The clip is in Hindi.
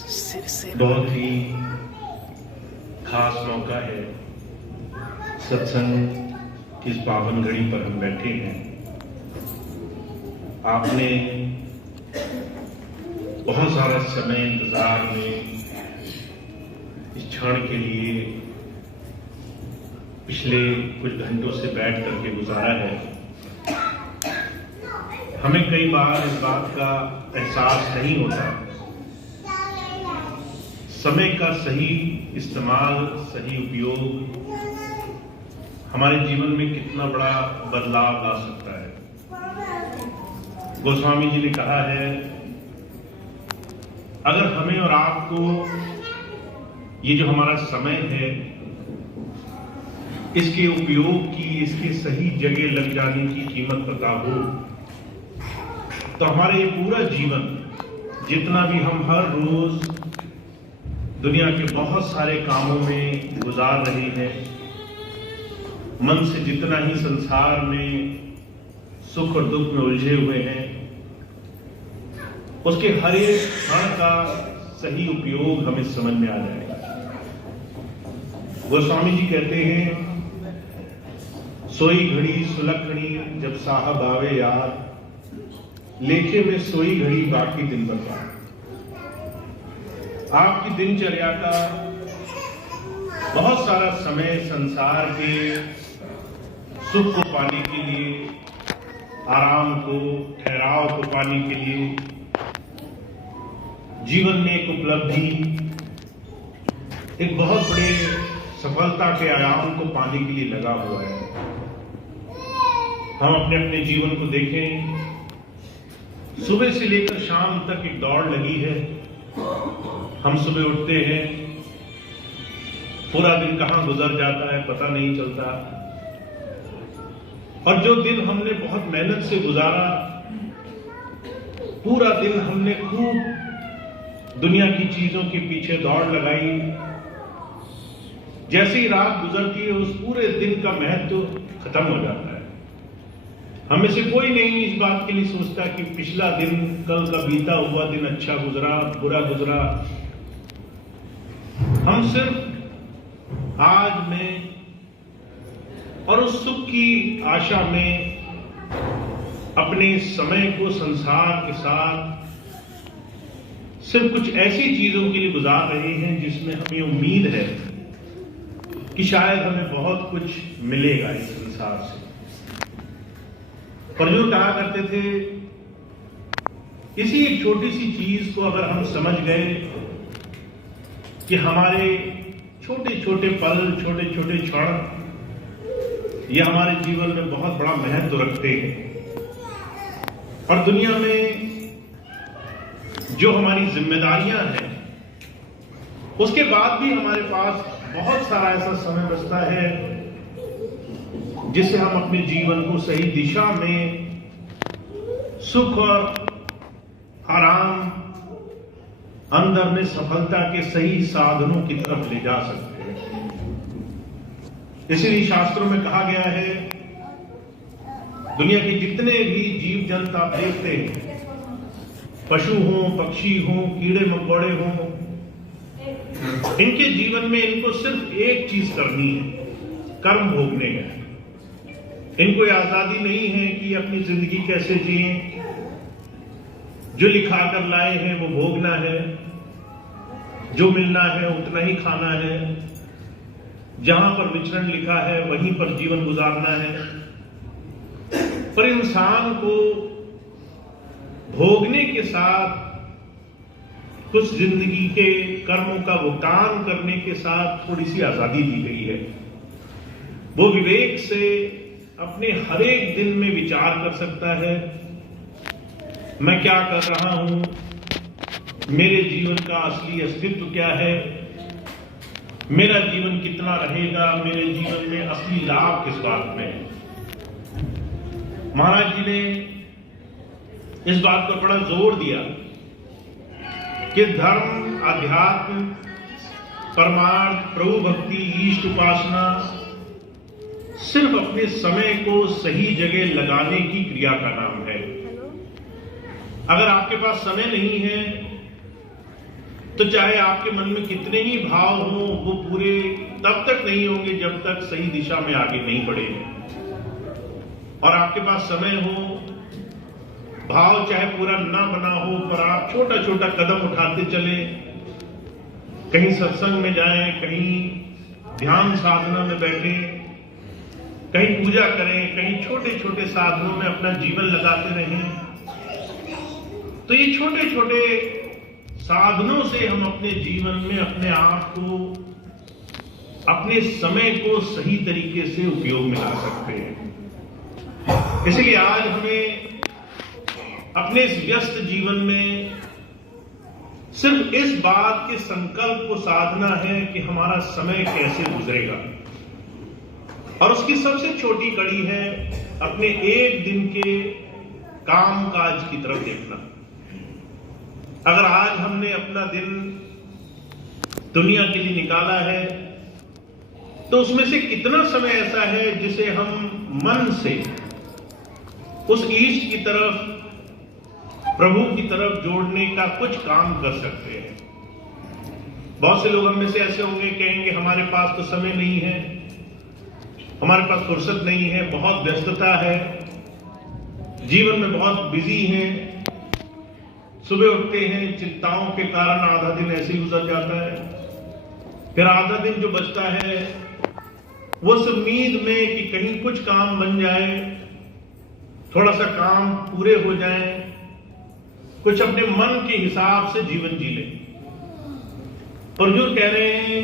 बहुत ही खास मौका है। सत्संग की इस पावन घड़ी पर हम बैठे हैं। आपने बहुत सारा समय इंतजार में इस क्षण के लिए पिछले कुछ घंटों से बैठ करके गुजारा है। हमें कई बार इस बात का एहसास नहीं होता, समय का सही इस्तेमाल, सही उपयोग हमारे जीवन में कितना बड़ा बदलाव ला सकता है। गोस्वामी जी ने कहा है, अगर हमें और आपको ये जो हमारा समय है, इसके उपयोग की, इसके सही जगह लग जाने की कीमत पता हो, तो हमारे ये पूरा जीवन, जितना भी हम हर रोज दुनिया के बहुत सारे कामों में गुजार रहे हैं, मन से जितना ही संसार में सुख और दुख में उलझे हुए हैं, उसके हर एक क्षण का सही उपयोग हमें समझ में आ जाएगा। गोस्वामी जी कहते हैं, सोई घड़ी सुलखनी जब साहब आवे याद, लेखे में सोई घड़ी बाकी दिन बर्बाद। आपकी दिनचर्या का बहुत सारा समय संसार के सुख को पाने के लिए, आराम को, ठहराव को पाने के लिए, जीवन में एक उपलब्धि, एक बहुत बड़े सफलता के आयाम को पाने के लिए लगा हुआ है। हम अपने अपने जीवन को देखें, सुबह से लेकर शाम तक एक दौड़ लगी है। हम सुबह उठते हैं, पूरा दिन कहां गुजर जाता है पता नहीं चलता, और जो दिन हमने बहुत मेहनत से गुजारा, पूरा दिन हमने खूब दुनिया की चीजों के पीछे दौड़ लगाई, जैसे ही रात गुजरती है उस पूरे दिन का महत्व खत्म हो जाता है। हमें से कोई नहीं इस बात के लिए सोचता कि पिछला दिन, कल का बीता हुआ दिन अच्छा गुजरा, बुरा गुजरा। हम सिर्फ आज में और उस सुख की आशा में अपने समय को संसार के साथ सिर्फ कुछ ऐसी चीजों के लिए गुजार रहे हैं जिसमें हमें उम्मीद है कि शायद हमें बहुत कुछ मिलेगा इस संसार से। अर्जुन कहा करते थे, इसी एक छोटी सी चीज को अगर हम समझ गए कि हमारे छोटे छोटे पल, छोटे छोटे क्षण ये हमारे जीवन में बहुत बड़ा महत्व रखते हैं, और दुनिया में जो हमारी जिम्मेदारियां हैं, उसके बाद भी हमारे पास बहुत सारा ऐसा समय बचता है जिससे हम अपने जीवन को सही दिशा में सुख और आराम, अंदर में सफलता के सही साधनों की तरफ ले जा सकते हैं। इसीलिए शास्त्रों में कहा गया है, दुनिया के जितने भी जीव जंतु आप देखते हैं, पशु हों, पक्षी हों, कीड़े मकोड़े हों, इनके जीवन में इनको सिर्फ एक चीज करनी है, कर्म भोगने का। इनको ये आजादी नहीं है कि अपनी जिंदगी कैसे जिएं, जो लिखा कर लाए हैं वो भोगना है, जो मिलना है उतना ही खाना है, जहां पर विचरण लिखा है वहीं पर जीवन गुजारना है। पर इंसान को भोगने के साथ, कुछ जिंदगी के कर्मों का भुगतान करने के साथ थोड़ी सी आजादी दी गई है। वो विवेक से अपने हर एक दिन में विचार कर सकता है, मैं क्या कर रहा हूं, मेरे जीवन का असली अस्तित्व क्या है, मेरा जीवन कितना रहेगा, मेरे जीवन में असली लाभ किस बात में है। महाराज जी ने इस बात पर बड़ा जोर दिया कि धर्म, अध्यात्म, परमार्थ, प्रभु भक्ति, ईष्ट उपासना सिर्फ अपने समय को सही जगह लगाने की क्रिया का नाम है। अगर आपके पास समय नहीं है तो चाहे आपके मन में कितने ही भाव हों, वो पूरे तब तक नहीं होंगे जब तक सही दिशा में आगे नहीं बढ़े। और आपके पास समय हो, भाव चाहे पूरा ना बना हो, पर आप छोटा छोटा कदम उठाते चले, कहीं सत्संग में जाएं, कहीं ध्यान साधना में बैठे, कहीं पूजा करें, कहीं छोटे छोटे साधनों में अपना जीवन लगाते रहें। तो ये छोटे छोटे साधनों से हम अपने जीवन में अपने आप को, अपने समय को सही तरीके से उपयोग में ला सकते हैं। इसलिए आज हमें अपने इस व्यस्त जीवन में सिर्फ इस बात के संकल्प को साधना है कि हमारा समय कैसे गुजरेगा, और उसकी सबसे छोटी कड़ी है अपने एक दिन के काम काज की तरफ देखना। अगर आज हमने अपना दिन दुनिया के लिए निकाला है, तो उसमें से कितना समय ऐसा है जिसे हम मन से उस ईष्ट की तरफ, प्रभु की तरफ जोड़ने का कुछ काम कर सकते हैं। बहुत से लोग हम में से ऐसे होंगे, कहेंगे हमारे पास तो समय नहीं है, हमारे पास फुर्सत नहीं है, बहुत व्यस्तता है, जीवन में बहुत बिजी हैं, सुबह उठते हैं, चिंताओं के कारण आधा दिन ऐसे ही गुजर जाता है। फिर आधा दिन जो बचता है वो इस उम्मीद में कि कहीं कुछ काम बन जाए, थोड़ा सा काम पूरे हो जाए, कुछ अपने मन के हिसाब से जीवन जी ले। और जो कह रहे हैं